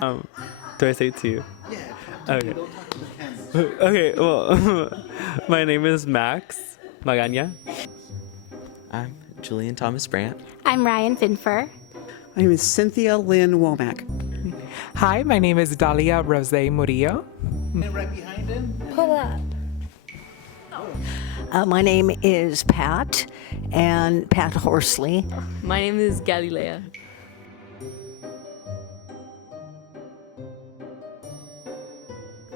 Do I say it to you? Yeah. Okay. Don't talk to the camera. Okay, well, my name is Max Magana. I'm Julian Thomas Brandt. I'm Ryan Finfer. My name is Cynthia Lynn Womack. Hi, my name is Dalia Rose Murillo. And right behind him. Pull up. My name is Pat, and Pat Horsley. My name is Galilea.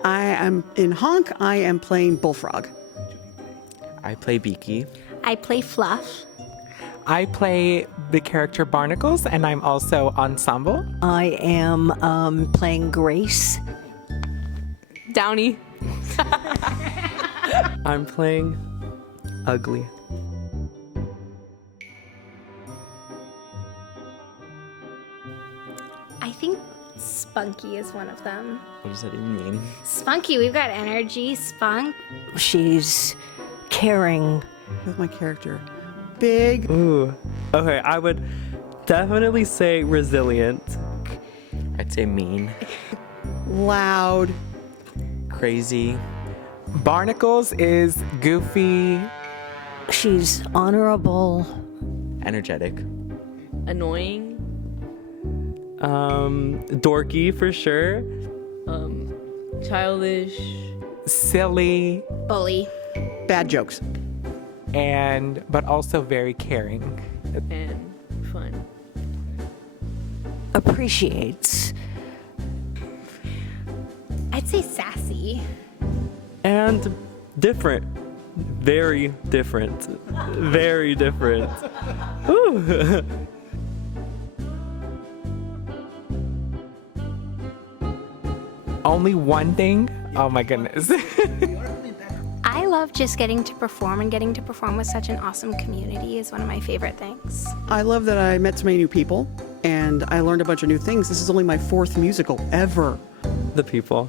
I am in Honk. I am playing Bullfrog. I play Beaky. I play Fluff. I play the character Barnacles, and I'm also ensemble. I am playing Grace. Downey. I'm playing Ugly. I think Spunky is one of them. What does that even mean? Spunky, we've got energy, spunk. She's caring. With my character. Big. Ooh. Okay, I would definitely say resilient. I'd say mean, Loud. crazy, Barnacles is goofy. She's honorable. energetic. Annoying. Dorky for sure. Childish. Silly, Bully. Bad jokes. but also very caring. And fun. Appreciates. I'd say sassy. And different. Very different. Very different. Ooh. Only one thing. Oh my goodness. I love just getting to perform, and getting to perform with such an awesome community is one of my favorite things. I love that I met so many new people and I learned a bunch of new things. This is only my 4th musical ever. The people.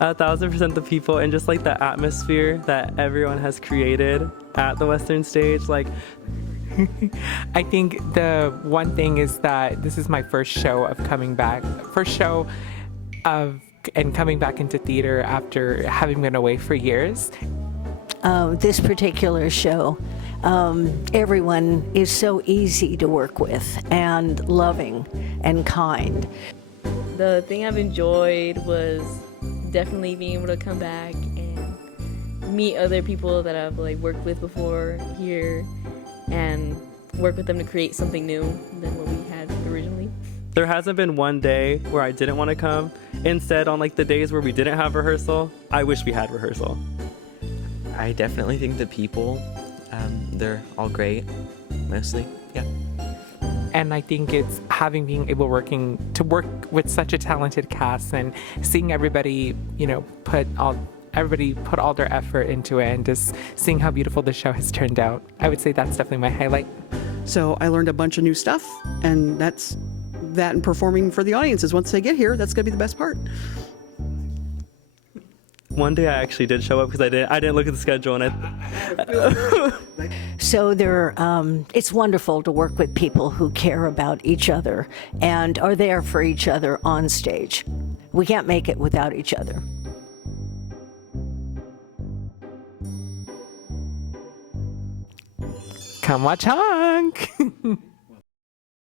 1,000% the people, and just like the atmosphere that everyone has created at the Western stage. Like, I think the one thing is that this is my first show of coming back into theater after having been away for years. This particular show, everyone is so easy to work with and loving and kind. The thing I've enjoyed was definitely being able to come back and meet other people that I've worked with before here and work with them to create something new than what we had originally. there hasn't been one day where I didn't want to come. Instead, on the days where we didn't have rehearsal, I wish we had rehearsal. I definitely think the people, they're all great, mostly, yeah. And I think it's being able to work with such a talented cast and seeing everybody, put all their effort into it, and just seeing how beautiful the show has turned out. I would say that's definitely my highlight. So I learned a bunch of new stuff, and that and performing for the audiences once they get here, that's going to be the best part. One day I actually did show up because I didn't look at the schedule, and So it's wonderful to work with people who care about each other and are there for each other on stage. We can't make it without each other. Come watch Honk!